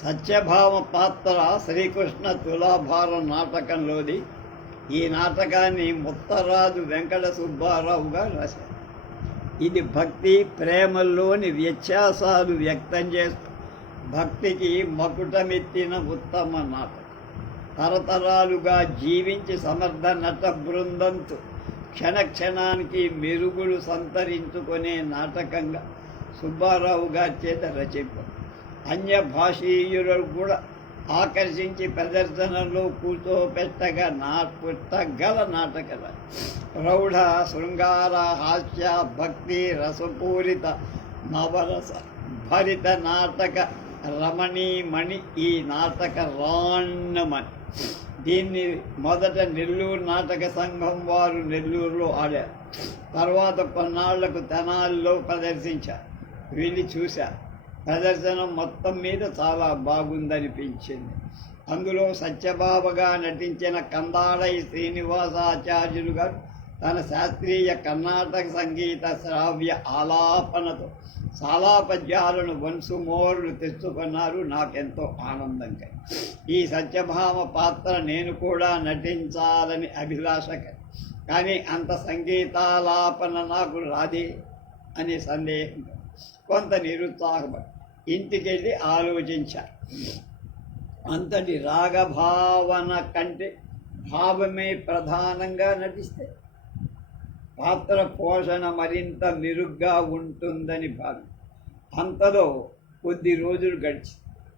సత్యభామ పాత్ర శ్రీకృష్ణ తులాభార నాటకంలోది ఈ నాటకాన్ని ముత్తరాజు వెంకట సుబ్బారావు గారు రాశారు. ఇది భక్తి ప్రేమల్లోని వ్యత్యాసాలు వ్యక్తం చేస్తూ భక్తికి మకుటమెత్తిన ఉత్తమ నాటకం. తరతరాలుగా జీవించి సమర్థ నట బృందంతో క్షణక్షణానికి మెరుగులు సంతరించుకునే నాటకంగా సుబ్బారావు గారి చేత రచింపారు అన్య భాషీయులు కూడా ఆకర్షించి ప్రదర్శనలో కూర్చోపెట్టగా నా పుట్టగల నాటక ప్రౌఢ శృంగార హాస్య భక్తి రసపూరిత నవరస భరిత నాటక రమణీమణి ఈ నాటక రాణమణి దీన్ని మొదట నెల్లూరు నాటక సంఘం వారు నెల్లూరులో ఆడారు. తర్వాత కొన్నాళ్ళకు తెనాలిలో ప్రదర్శించారు. వీళ్ళు చూశారు. ప్రదర్శన మొత్తం మీద చాలా బాగుందనిపించింది. అందులో సత్యబాబగా నటించిన కందాళై శ్రీనివాసాచార్యులు గారు తన శాస్త్రీయ కర్ణాటక సంగీత శ్రావ్య ఆలాపనతో చాలా పద్యాలను వన్సు మోర్లు తెచ్చుకున్నారు. నాకెంతో ఆనందంగా ఈ సత్యభామ పాత్ర నేను కూడా నటించాలని అభిలాషక కానీ అంత సంగీతాలాపన నాకు రాదే అనే సందేహం కొంత నిరుత్సాహపడి ఇంటికెళ్ళి ఆలోచించారు అంతటి రాగభావన కంటే భావమే ప్రధానంగా నటిస్తే పాత్ర పోషణ మరింత మెరుగ్గా ఉంటుందని భావి. అంతలో కొద్ది రోజులు గడిచి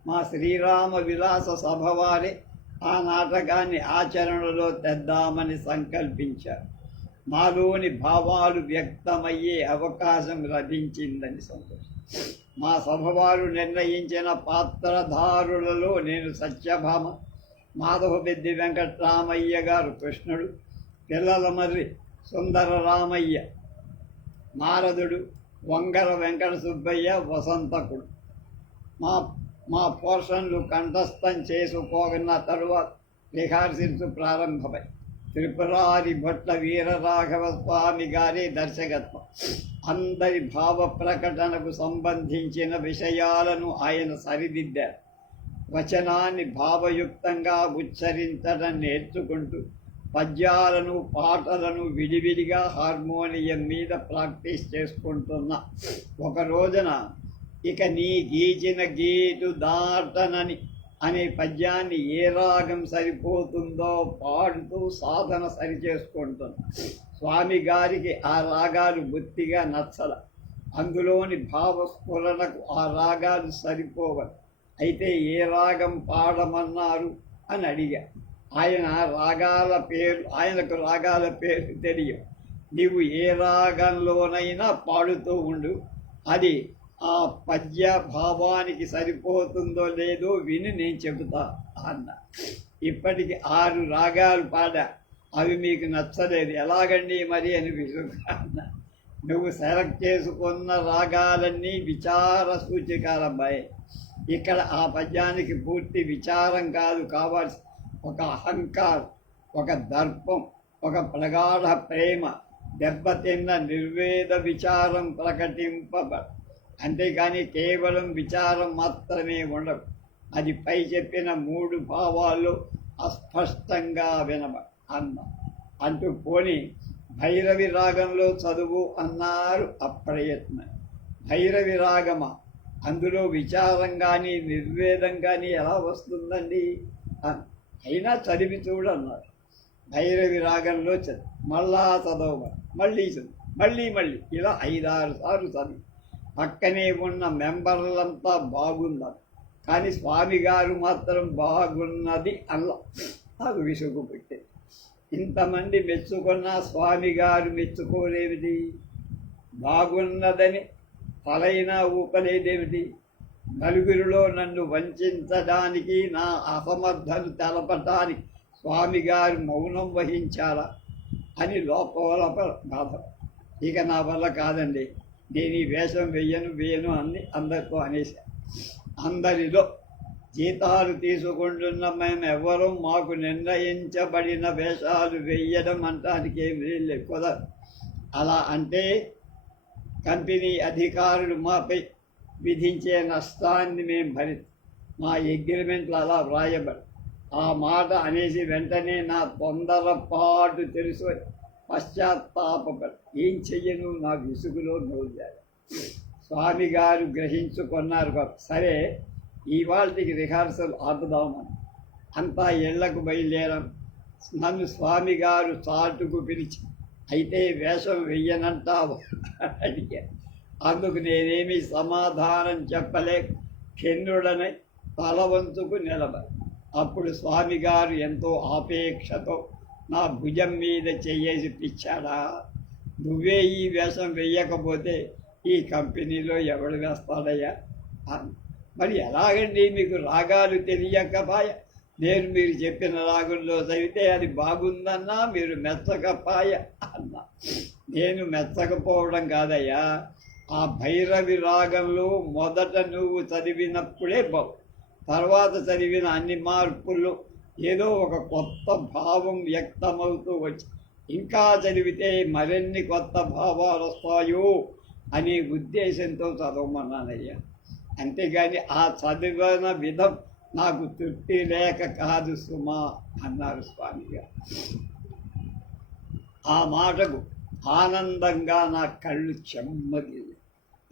మా శ్రీరామ విలాస సభ వారే ఆ నాటకాన్ని ఆచరణలో తెద్దామని సంకల్పించారు. మాలోని భావాలు వ్యక్తమయ్యే అవకాశం లభించిందని సంతోషం. మా సభవారు నిర్ణయించిన పాత్రధారులలో నేను సత్యభామ మాధవబెద్ది వెంకట్రామయ్య గారు కృష్ణుడు పిల్లల మర్రి సుందర రామయ్య నారదుడు వంగర వెంకట సుబ్బయ్య వసంతకుడు. మా మా పోర్షన్లు కంఠస్థం చేసుకోగన్న తరువాత రిహార్సిల్స్ ప్రారంభమై త్రిపురారి భట్ల వీరరాఘవ స్వామి గారి దర్శకత్వం. అందరి భావ ప్రకటనకు సంబంధించిన విషయాలను ఆయన సరిదిద్దారు. వచనాన్ని భావయుక్తంగా ఉచ్చరించడం నేర్చుకుంటూ పద్యాలను పాటలను విడివిడిగా హార్మోనియం మీద ప్రాక్టీస్ చేసుకుంటున్నా ఒక రోజున ఇక నీ గీచిన గీటు దాటనని అనే పద్యాన్ని ఏ రాగం సరిపోతుందో పాడుతూ సాధన సరిచేసుకుంటున్నా. స్వామి గారికి ఆ రాగాలు బొత్తిగా నచ్చల. అందులోని భావస్ఫురణకు ఆ రాగాలు సరిపోవని అయితే ఏ రాగం పాడమన్నారు అని అడిగా. ఆయన రాగాల పేరు ఆయనకు రాగాల పేరు తెలియదు. నీవు ఏ రాగంలోనైనా పాడుతూ ఉండు. అది ఆ పద్య భావానికి సరిపోతుందో లేదో విని నేను చెబుతా అన్న. ఇప్పటికి ఆరు రాగాలు పాడా. అవి మీకు నచ్చలేదు. ఎలాగండి మరి అని విసుగా అన్న. నువ్వు సెలెక్ట్ చేసుకున్న రాగాలన్నీ విచార సూచికాలమ్మాయి. ఇక్కడ ఆ పద్యానికి పూర్తి విచారం కాదు కావాల్సి ఒక అహంకారం ఒక దర్పం ఒక ప్రగాఢ ప్రేమ దెబ్బతిన్న నిర్వేద విచారం ప్రకటింపబ అంతేకాని కేవలం విచారం మాత్రమే ఉండదు. అది పై చెప్పిన మూడు భావాలు అస్పష్టంగా వినబ అన్న అంటూ పోని భైరవి రాగంలో చదువు అన్నారు అప్రయత్న. భైరవి రాగమా? అందులో విచారం కానీ నిర్వేదం కానీ ఎలా వస్తుందండి? అయినా చదివి చూడన్నారు భైరవి రాగంలో చదివి మళ్ళా చదవ మళ్ళీ చదువు. మళ్ళీ మళ్ళీ. ఇలా ఐదారు సార్లు చదివి. పక్కనే ఉన్న మెంబర్లంతా బాగున్నారు. కానీ స్వామి గారు మాత్రం బాగున్నది అల్ల. నాకు విసుగు పెట్టేది ఇంతమంది మెచ్చుకున్న స్వామి గారు మెచ్చుకోలేమిటి బాగున్నదని తలైనా ఊపలేదేమిటి? నలుగురిలో నన్ను వంచడానికి నా అసమర్థను తెలపటానికి స్వామి గారు మౌనం వహించాలా? అని లోపల బాధ. ఇక నా వల్ల కాదండి. నేను ఈ వేషం వెయ్యను వేయను అని అందరితో అనేసా అందరిలో జీతాలు తీసుకుంటున్న మేము ఎవరూ మాకు నిర్ణయించబడిన వేషాలు వెయ్యడం అంటానికి ఏమీ లేదు కుదరదు అలా అంటే కంపెనీ అధికారులు మాపై విధించే నష్టాన్ని మేము భరి మా అగ్రిమెంట్లు అలా వ్రాయబడి ఆ మాట అనేసి వెంటనే నా తొందరపాటు తెలుసు అని ఏం చెయ్యను? నా విసుగులో నోజారు స్వామి గారు గ్రహించుకున్నారు సరే ఇవాళకి రిహార్సల్ ఆపుదామని అంతా ఇళ్ళకు బయలుదేరాం. నన్ను స్వామి గారు చాటుకు పిలిచి అయితే వేషం వెయ్యనంటావు? అని అడిగారు. అందుకు నేనేమి సమాధానం చెప్పలే కిన్నుడనై తల వంచుకు నిలబడి అప్పుడు స్వామి గారు ఎంతో ఆపేక్షతో నా భుజం మీద చెయ్యేసి పిచ్చాడా? నువ్వే ఈ వేషం వేయకపోతే ఈ కంపెనీలో ఎవడు వేస్తాడయ్యా? అన్న. మరి ఎలాగండి మీకు రాగాలు తెలియక పాయ? నేను మీరు చెప్పిన రాగుల్లో చదివితే అది బాగుందన్నా మీరు మెచ్చకపాయ అన్నా. నేను మెచ్చకపోవడం కాదయ్యా. ఆ భైరవి రాగంలో మొదట నువ్వు చదివినప్పుడే బావు. తర్వాత చదివిన అన్ని మార్పులు ఏదో ఒక కొత్త భావం వ్యక్తమవుతూ వచ్చి ఇంకా చదివితే మరిన్ని కొత్త భావాలు వస్తాయో అనే ఉద్దేశంతో చదవమన్నానయ్యా. అంతేగాని ఆ చదివిన విధం నాకు తృప్తి లేక కాదు సుమా అన్నారు స్వామిగా. ఆ మాటకు ఆనందంగా నా కళ్ళు చెమ్మగిలి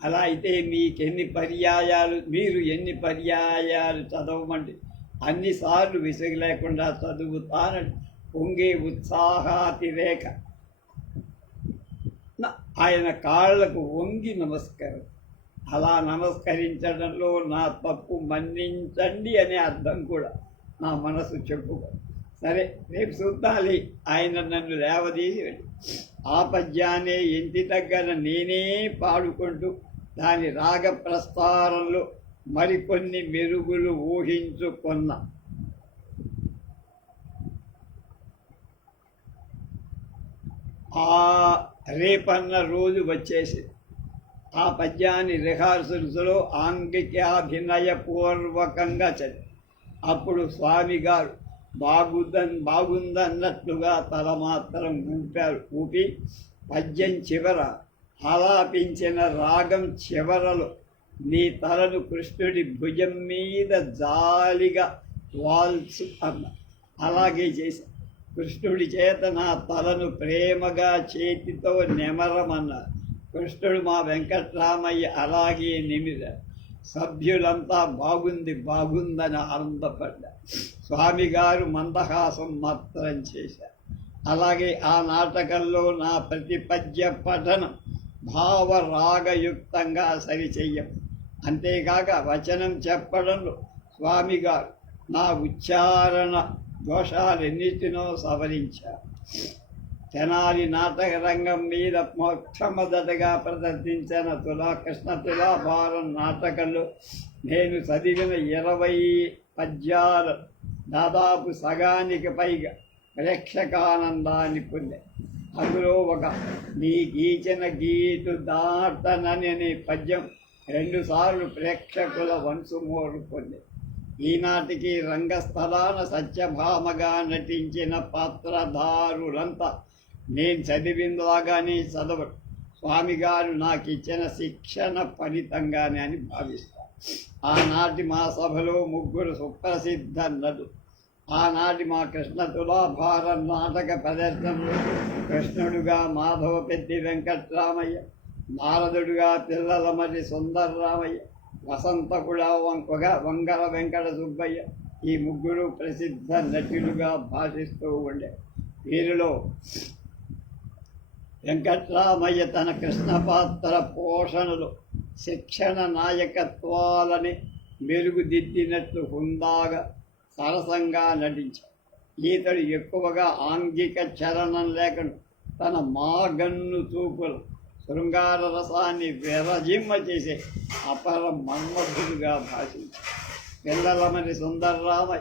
అలా అయితే మీకెన్ని పర్యాయాలు మీరు ఎన్ని పర్యాయాలు చదవమంటే అన్నిసార్లు విసుగు లేకుండా చదువుతానని పొంగే ఉత్సాహాతిరేక. ఆయన కాళ్ళకు వంగి నమస్కారం. అలా నమస్కరించడంలో నా తప్పు మన్నించండి అనే అర్థం కూడా నా మనసు చెప్పుకో. సరే రేపు చూద్దాలి. ఆయన నన్ను లేవదీసి వెళ్ళి ఆ పద్యాన్ని ఇంటి దగ్గర నేనే పాడుకుంటూ దాని రాగ ప్రస్తారంలో మరికొన్ని మెరుగులు ఊహించుకున్న. ఆ రేపన్న రోజు వచ్చేసి ఆ పద్యాన్ని రిహార్సల్స్లో ఆంగిక్యాభినయపూర్వకంగా చదివి. అప్పుడు స్వామి గారు బాగుందన్ బాగుందన్నట్లుగా తల మాత్రం ఊపారు. ఊపి పద్యం చివర ఆలాపించిన రాగం చివరలో నీ తలను కృష్ణుడి భుజం మీద జాలిగా వాల్చు అన్న అలాగే చేశా. కృష్ణుడి చేత నా తలను ప్రేమగా చేతితో నెమరమన్నారు కృష్ణుడు మా వెంకట్రామయ్య అలాగే నిమిద సభ్యులంతా బాగుంది బాగుందని ఆనందపడ్డా. స్వామి గారు మందహాసం మాత్రం చేశారు అలాగే ఆ నాటకంలో నా ప్రతిపద్య పఠనం భావరాగయుక్తంగా సరిచెయ్యం అంతేకాక వచనం చెప్పడంలో స్వామి గారు నా ఉచ్చారణ దోషాలన్నిటినో సవరించారు తెనాలి నాటక రంగం మీద మొట్టమొదటగా ప్రదర్శించిన తులా కృష్ణ తులాభారం నాటకంలో నేను చదివిన ఇరవై పద్యాలు దాదాపు సగానికి పైగా ప్రేక్షకానందాన్ని పొందే. అందులో ఒక నీ గీచిన గీటు దాటనని పద్యం రెండుసార్లు ప్రేక్షకుల వంశమోరు పొందే. ఈనాటికి రంగస్థలాన సత్యభామగా నటించిన పాత్రధారులంతా నేను చదివిందాగానే చదవరు. స్వామి గారు నాకు ఇచ్చిన శిక్షణ ఫలితంగానే అని భావిస్తాను ఆనాటి మా సభలో ముగ్గురు సుప్రసిద్ధ నటులు ఆనాటి మా కృష్ణ తులాభారం నాటక ప్రదర్శనలో కృష్ణుడుగా మాధవ పెద్ది వెంకట్రామయ్య నారదుడుగా పిల్లలమరి సుందరరామయ్య వసంతకుడా వంకగా వంగర వెంకట సుబ్బయ్య ఈ ముగ్గురు ప్రసిద్ధ నటులుగా భాషిస్తూ ఉండే. వీరిలో వెంకట్రామయ్య తన కృష్ణ పాత్ర పోషణలో శిక్షణ నాయకత్వాలని మెరుగుదిద్దినట్లు హుందాగా సరసంగా నటించాడు. ఈతడు ఎక్కువగా ఆంగిక చరణం లేకుండా తన మాగన్ను చూపులు శృంగార రసాన్ని విరజిమ్మ చేసే అపర మన్మధుడుగా భాషించి. పిల్లలమని సుందర్రామ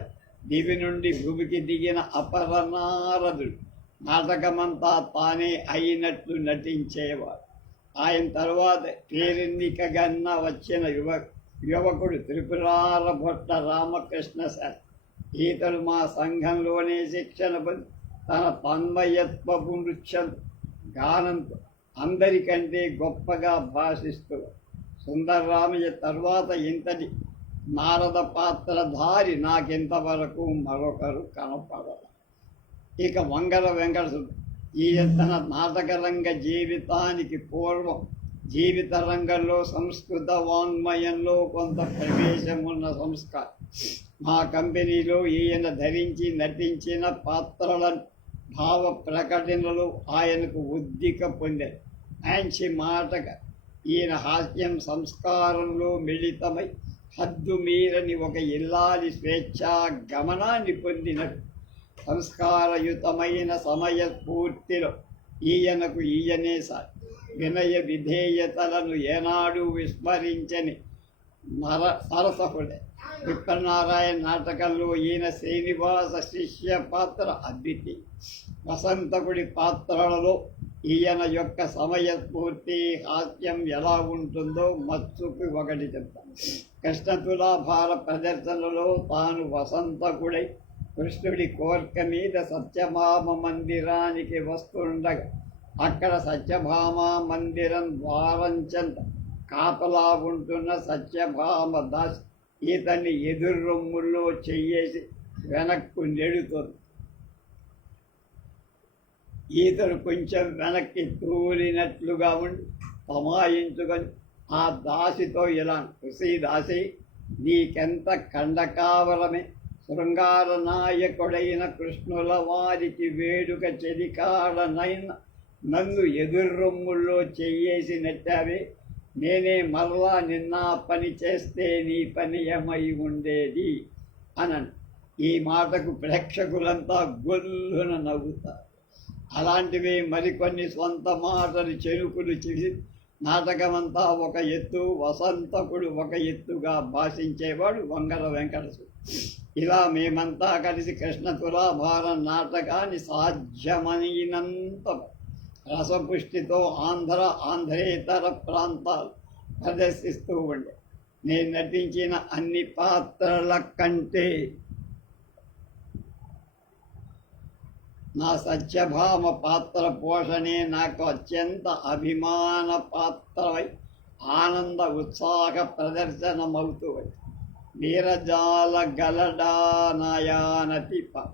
దివి నుండి భూమికి దిగిన అపర నారదుడు నాటకమంతా తానే అయినట్లు నటించేవాడు. ఆయన తరువాత పేరెన్నికగన్న వచ్చిన యువ యువకుడు త్రిపురార భట్ట రామకృష్ణ శాస్త్రి ఈతడు మా సంఘంలోనే శిక్షణ పొంది తన తన్మయత్వపు నృత్యం గానంతో అందరికంటే గొప్పగా భాషిస్తూ సుందరరామయ్య తర్వాత ఇంతటి నారద పాత్రధారి నాకింతవరకు మరొకరు కనపడదు ఇక వంగర వెంకటసుడు ఈయన తన నాటకరంగ జీవితానికి పూర్వం జీవిత రంగంలో సంస్కృత వాంగ్మయంలో కొంత ప్రవేశం ఉన్న సంస్కారం. మా కంపెనీలో ఈయన ధరించి నటించిన పాత్రలను భావ ప్రకటనలు ఆయనకు ఉద్దిక పొందాయి. మంచి మాటగా ఈయన హాస్యం సంస్కారంలో మిళితమై హద్దు మీరని ఒక ఇల్లాలి స్వేచ్ఛా గమనాన్ని పొందినట్టు సంస్కారయుతమైన సమయ స్ఫూర్తిలో ఈయనకు ఈయనే సార్. వినయ విధేయతలను ఏనాడు విస్మరించని నర సరసహుడే విప్పనారాయణ నాటకంలో ఈయన శ్రీనివాస శిష్య పాత్ర అద్వితి. వసంతకుడి పాత్రలలో ఈయన యొక్క సమయ స్ఫూర్తి హాస్యం ఎలా ఉంటుందో మచ్చుకు ఒకటి చెప్తాను. కృష్ణతులాభార ప్రదర్శనలో తాను వసంతకుడై కృష్ణుడి కోర్క మీద సత్యభామ మందిరానికి వస్తుండగా అక్కడ సత్యభామ మందిరం ద్వారం చెంత కాపలా ఉంటున్న సత్యభామ దాస్ ఇతన్ని ఎదురు రొమ్ముల్లో చెయ్యేసి వెనక్కు నెడుతుంది. ఈతను కొంచెం వెనక్కి తూలినట్లుగా ఉండి తమాయించుకొని ఆ దాసితో ఇలా కృషి దాసి నీకెంత కండకావరమే శృంగార నాయకుడైన కృష్ణుల వారికి వేడుక చెలికాడనైన నన్ను ఎదుర్రొమ్ముల్లో చెయ్యేసి నెట్టావే? నేనే మరలా నిన్న పని చేస్తే నీ పని ఏమై ఉండేది? అనను. ఈ మాటకు ప్రేక్షకులంతా గొల్లున నవ్వుతారు. అలాంటివి మరికొన్ని సొంత మాటలు చెరుకులు చేసి నాటకమంతా ఒక ఎత్తు వసంతకుడు ఒక ఎత్తుగా భాషించేవాడు వంగర వెంకటసు. ఇలా మేమంతా కలిసి కృష్ణ తులాభారం నాటకాన్ని సాధ్యమైనంత రసపుష్టితో ఆంధ్ర ఆంధ్రేతర ప్రాంతాలు ప్రదర్శిస్తూ ఉండే. నేను నటించిన అన్ని పాత్రల కంటే నా సత్యభామ పాత్ర పోషణే నాకు అత్యంత అభిమాన పాత్రవై ఆనంద ఉత్సాహ ప్రదర్శనమవుతూ వీరజాల గలడానయానతి పాట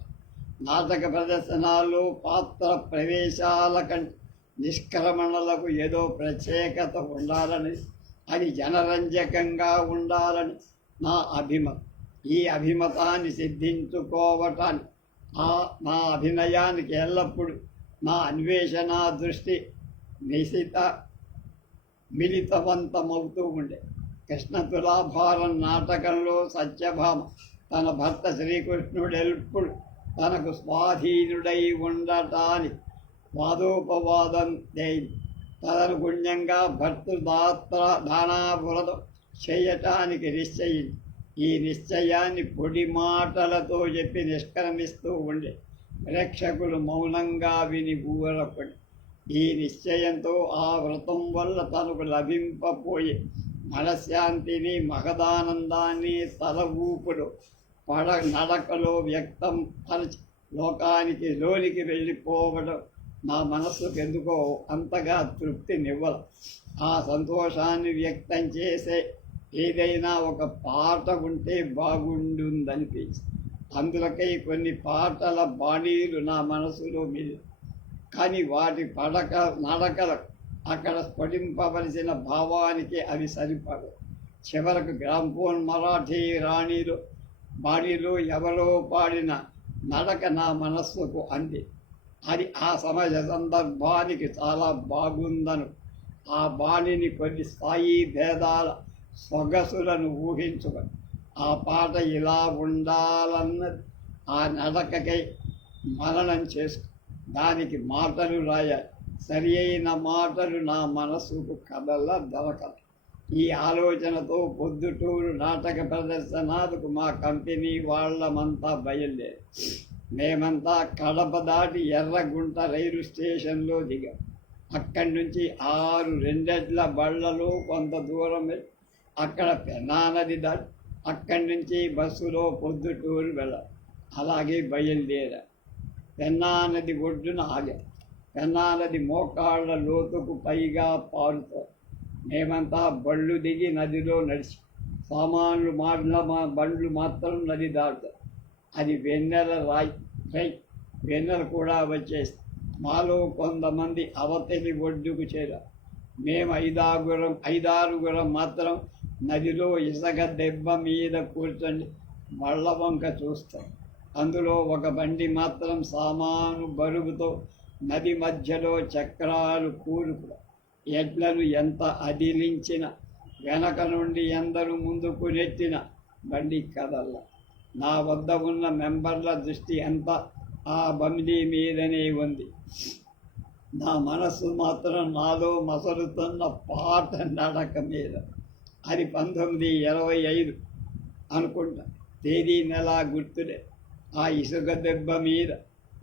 నాటక ప్రదర్శనలు పాత్ర ప్రవేశాల కంటే నిష్క్రమణలకు ఏదో ప్రత్యేకత ఉండాలని అది జనరంజకంగా ఉండాలని నా అభిమతం. ఈ అభిమతాన్ని సిద్ధించుకోవటానికి ఆ నా అభినయానికి ఎల్లప్పుడూ నా అన్వేషణ దృష్టి నిశిత మిళితవంతమవుతూ ఉండే. కృష్ణ తులాభారం నాటకంలో సత్యభామ తన భర్త శ్రీకృష్ణుడు ఎల్పుడు తనకు స్వాధీనుడై ఉండటానికి వాదోపవాదం చేయింది తదనుగుణ్యంగా భర్తృదాత్ర దానాపురతో చేయటానికి నిశ్చయింది ఈ నిశ్చయాన్ని పొడి మాటలతో చెప్పి నిష్క్రమిస్తూ ఉండే ప్రేక్షకులు మౌనంగా విని ఊరపడి ఈ నిశ్చయంతో ఆ వ్రతం వల్ల తనకు లభింపపోయే మనశ్శాంతిని మహదానందాన్ని తల ఊపుడు పడ నడకలో వ్యక్తం పరచి లోకానికి లోనికి వెళ్ళిపోవడం నా మనస్సుకు ఎందుకో అంతగా తృప్తినివ్వదు ఆ సంతోషాన్ని వ్యక్తం చేసే ఏదైనా ఒక పాట ఉంటే బాగుండుందనిపించి అందులకై కొన్ని పాటల బాణీలు నా మనసులో మిలి కానీ వాటి పడక నడకలు అక్కడ స్ఫటింపవలసిన భావానికి అవి సరిపడవు. చివరకు గ్రామ్ఫోన్ మరాఠీ రాణిలో బాడీలో ఎవరో పాడిన నడక నా మనస్సుకు అంది. అది ఆ సమయ సందర్భానికి చాలా బాగుందను. ఆ బాణిని కొన్ని స్థాయి భేదాల సొగసులను ఊహించుకొని ఆ పాట ఇలా ఉండాలన్నది ఆ నడకకై మరణం చేసుకు దానికి మాటలు రాయాలి. సరి అయిన మాటలు నా మనసుకు కథల దొరకదు ఈ ఆలోచనతో పొద్దుటూరు నాటక ప్రదర్శనాలకు మా కంపెనీ వాళ్ళమంతా బయలుదేరి మేమంతా కడప దాటి ఎర్రగుంట రైలు స్టేషన్లో దిగాం. అక్కడి నుంచి ఆరు రెండెడ్ల బళ్ళలో కొంత దూరం వెళ్ళి అక్కడ పెన్నా నది దాటి అక్కడి నుంచి బస్సులో పొద్దుటూరు వెళ్ళాం. అలాగే బయలుదేరా. పెన్నా నది ఒడ్డున ఆగాం. పెన్నా నది మోకాళ్ళ లోతుకు పైగా పారుతో. మేమంతా బళ్ళు దిగి నదిలో నడిచి. సామాన్లు మాటల మా బండ్లు మాత్రం నది దాటుతాం. అది వెన్నెల రాయి. రై వెన్నెల కూడా వచ్చేసి మాలో కొంతమంది అవతలి ఒడ్డుకు చేరారు. మేము ఐదాగురం ఐదారుగురం మాత్రం నదిలో ఇసగ దెబ్బ మీద కూర్చొని మళ్ళ వంక చూస్తాం. అందులో ఒక బండి మాత్రం సామాను బరువుతో నది మధ్యలో చక్రాలు కూరుకు ఎడ్లను ఎంత అదిలించిన వెనక నుండి ఎందరు ముందుకు నెట్టిన బండి కదల్ల. నా వద్ద ఉన్న మెంబర్ల దృష్టి అంతా ఆ బమిలీ మీదనే ఉంది. నా మనస్సు మాత్రం నాలో మసలుతున్న పాట నడక మీద. అది పంతొమ్మిది ఇరవై ఐదు అనుకుంటా. తేదీ నెల గుర్తులే. ఆ ఇసుక దెబ్బ మీద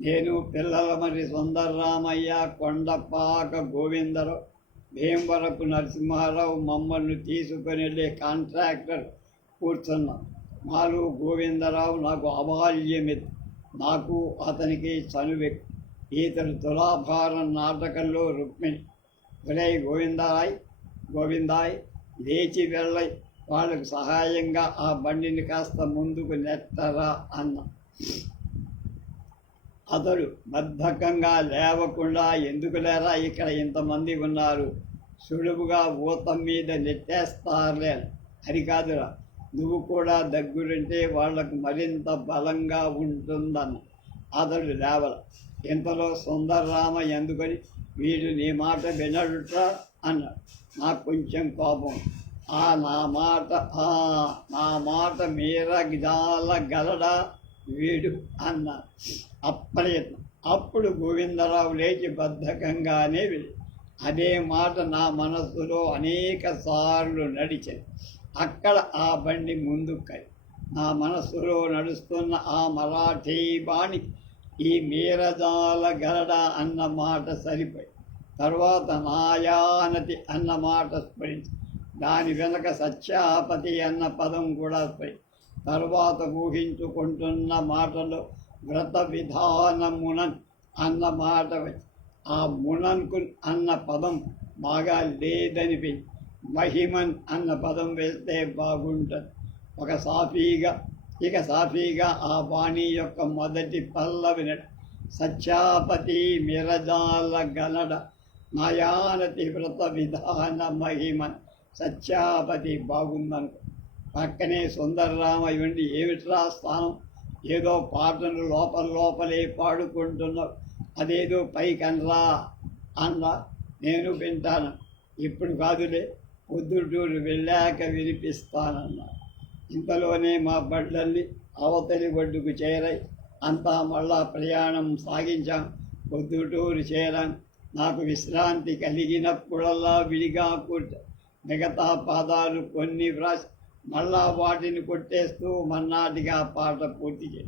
నేను పిల్లల మరి సుందరరామయ్య కొండపాక గోవిందరావు భీమవరపు నరసింహారావు మమ్మల్ని తీసుకొని వెళ్ళే కాంట్రాక్టర్ కూర్చున్నాం. మాలు గోవిందరావు నాకు అబాల్యమిత్. నాకు అతనికి చనువె. ఇతడు తులాభారం నాటకంలో రుక్మిణి ఒరే గోవిందాయ్ గోవిందాయ్ లేచి వెళ్ళై వాళ్ళకు సహాయంగా ఆ బండిని కాస్త ముందుకు నెట్టరా అన్న. అతడు బద్ధకంగా లేవకుండా ఎందుకు లేరా? ఇక్కడ ఇంతమంది ఉన్నారు. సులువుగా ఊతం మీద నెట్టేస్తారులే. అది కాదురా. నువ్వు కూడా దగ్గరుంటే వాళ్ళకు మరింత బలంగా ఉంటుందన్న అతడు లేవల ఇంతలో సుందరరామ ఎందుకని వీడు నీ మాట వినడుట్రా అన్నాడు. నాకు కొంచెం కోపం. ఆ నా మాట ఆ నా మాట మీర గిదాల గలడా వీడు అన్నాడు. అప్రయత్నం. అప్పుడు గోవిందరావు లేచి బద్ధకంగానే వెళ్ళి అదే మాట నా మనస్సులో అనేక సార్లు నడిచింది అక్కడ ఆ బండి ముందుకు. నా మనస్సులో నడుస్తున్న ఆ మరాఠీ బాణి ఈ మీరజాల గరడ అన్న మాట సరిపోయి తర్వాత నాయానతి అన్న మాట స్మరించి దాని వెనక సత్యాపతి అన్న పదం కూడా స్మరించి తర్వాత ఊహించుకుంటున్న మాటలో వ్రత విధానమునన్ అన్న మాట వచ్చి ఆ మునన్కు అన్న పదం బాగా లేదనిపించి మహిమన్ అన్న పదం వేస్తే బాగుంటుంది. ఒక సాఫీగా ఇక సాఫీగా ఆ వాణి యొక్క మొదటి పల్లవిన సత్యాపతి మిరజాల గలడ నయానతి వ్రత విధాన మహిమన్. సత్యాపతి బాగుందనుకో పక్కనే సుందరరామయ్య ఉండి ఏమిట్రా స్థానం? ఏదో పాటను లోపల లోపలే పాడుకుంటున్నావు. అదేదో పైకనరా అన్న. నేను వింటాను. ఇప్పుడు కాదులే. పొద్దుటూరు వెళ్ళాక వినిపిస్తానన్నా. ఇంతలోనే మా బళ్ళల్ని అవతలి ఒడ్డుకు చేరాయి. అంతా మళ్ళా ప్రయాణం సాగించాం. పొద్దుటూరు చేరాం. నాకు విశ్రాంతి కలిగినప్పుడల్లా విడిగా కూర్చో మిగతా పాదాలు కొన్ని వ్రాసి మళ్ళా వాటిని కొట్టేస్తూ మన్నాటిగా పాట పూర్తి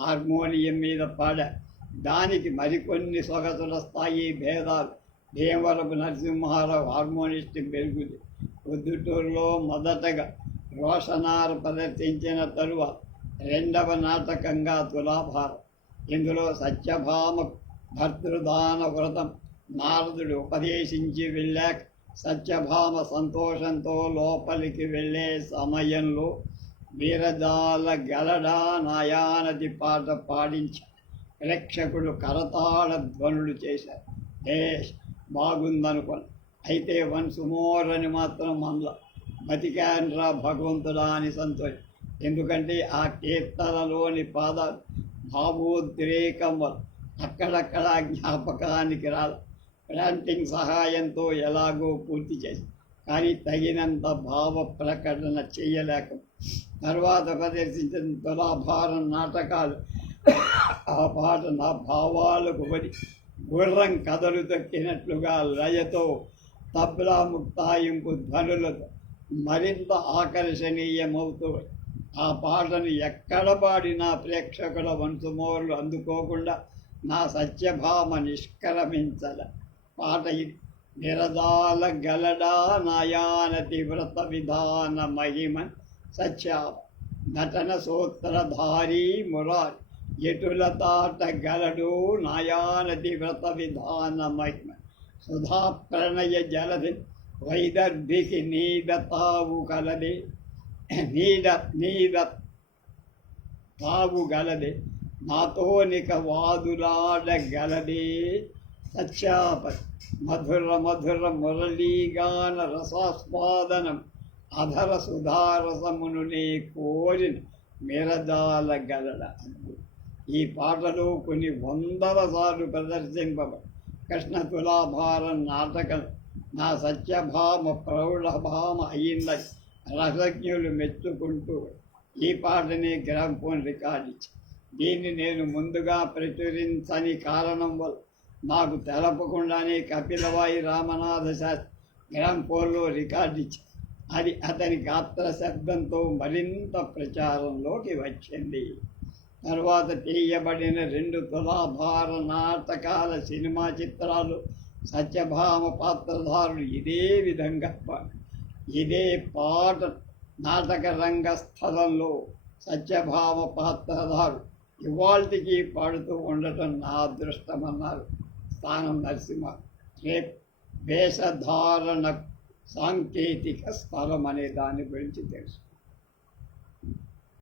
హార్మోనియం మీద పాడ. దానికి మరికొన్ని సొగసుల స్థాయి భేదాలు. భీమవరపు నరసింహారావు హార్మోనిస్ట్ పెరుగుతుంది పొద్దుటూరులో మొదటగా రోషనార్ ప్రదర్శించిన తరువాత రెండవ నాటకంగా తులాభారం. ఇందులో సత్యభామ భర్తృదాన వ్రతం నారదుడు ఉపదేశించి వెళ్ళాక సత్యభామ సంతోషంతో లోపలికి వెళ్ళే సమయంలో వీరజాల గలడా నాయానది పాట పాడించి ప్రేక్షకుడు కరతాళ ధ్వనులు చేశారు. ఏష్ బాగుందనుకోను అయితే వన్స్ మోర్ అని మాత్రం మనల బతికాన్రా భగవంతుడా అని సంతోషం. ఎందుకంటే ఆ కీర్తనలోని పాదాలు భావోద్రేకం వల్ల అక్కడక్కడ జ్ఞాపకానికి రాలి. ప్లాంటింగ్ సహాయంతో ఎలాగో పూర్తి చేసి కానీ తగినంత భావ ప్రకటన చేయలేక తర్వాత ప్రదర్శించిన తులాభారం నాటకాలు ఆ పాట నా భావాలకు పడి గుర్రం కథలు తొక్కినట్లుగా లయతో తబ్లా ముక్తాయింపు ధ్వనులతో మరింత ఆకర్షణీయమవుతూ ఆ పాటను ఎక్కడ పాడినా ప్రేక్షకుల వంశమోర్లు అందుకోకుండా నా సత్యభామ నిష్క్రమించల. పాట నిరదాల గలడా నయానతి వ్రత విధాన మహిమ సత్యా నటన సూత్రధారీ మురారి. ఎటుల తాట గలడు నాయానతి వ్రత విధాన మహిమ సుధా ప్రణయ జలది వైదర్భికి నీద తావు కలది. నీడ నీడ తావుగలదే నాతోనిక వాదులాడగలది సత్యాప మధుర మధుర మురళీగాన రసాస్వాదనం. అధర సుధారసమునునే కోరిన మెరదాల గలడ. ఈ పాటలో కొన్ని వందల సార్లు ప్రదర్శింపబడి కృష్ణ తులాభారం నాటకం. నా సత్యభామ ప్రౌఢభామ అయిందని రసజ్ఞులు మెచ్చుకుంటూ ఈ పాటని గ్రామ్ఫోన్ రికార్డ్ ఇచ్చి దీన్ని నేను ముందుగా ప్రచురించని కారణం వల్ల నాకు తెలపకుండానే కపిలవాయి రామనాథ శాస్త్రి గ్రామ్ఫోన్లో రికార్డ్ ఇచ్చి అది అతని గాత్ర శబ్దంతో మరింత ప్రచారంలోకి వచ్చింది. తర్వాత తీయబడిన రెండు తులాభార నాటకాల సినిమా చిత్రాలు సత్యభామ పాత్రధారులు ఇదే విధంగా పా- ఇదే పాట నాటక రంగ స్థలంలో సత్యభామ పాత్రధారు ఇవాళకి పాడుతూ ఉండటం నా అదృష్టమన్నారు స్థానం నరసింహ. రేపు వేషధారణ సాంకేతిక స్థలం అనే దాని గురించి తెలుసు.